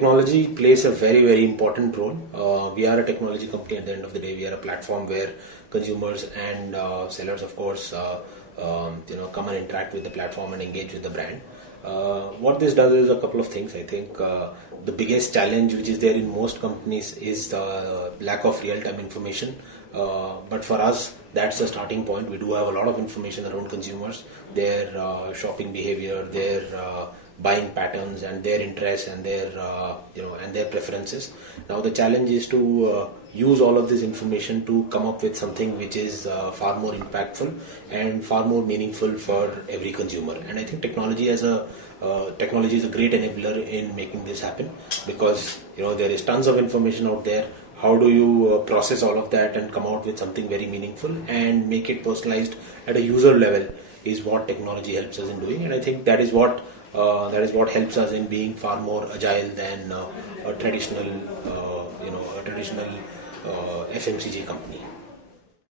technology plays a very, very important role. We are a technology company. At the end of the day, we are a platform where consumers and sellers, of course, come and interact with the platform and engage with the brand. What this does is a couple of things. I think the biggest challenge which is there in most companies is the lack of real-time information. But for us, that's the starting point. We do have a lot of information around consumers, their shopping behavior, their buying patterns, and their interests, and their and their preferences. Now the challenge is to use all of this information to come up with something which is far more impactful and far more meaningful for every consumer. And I think technology is a great enabler in making this happen, because there is tons of information out there. How do you process all of that and come out with something very meaningful and make it personalized at a user level is what technology helps us in doing. And I think that is what helps us in being far more agile than a traditional FMCG company.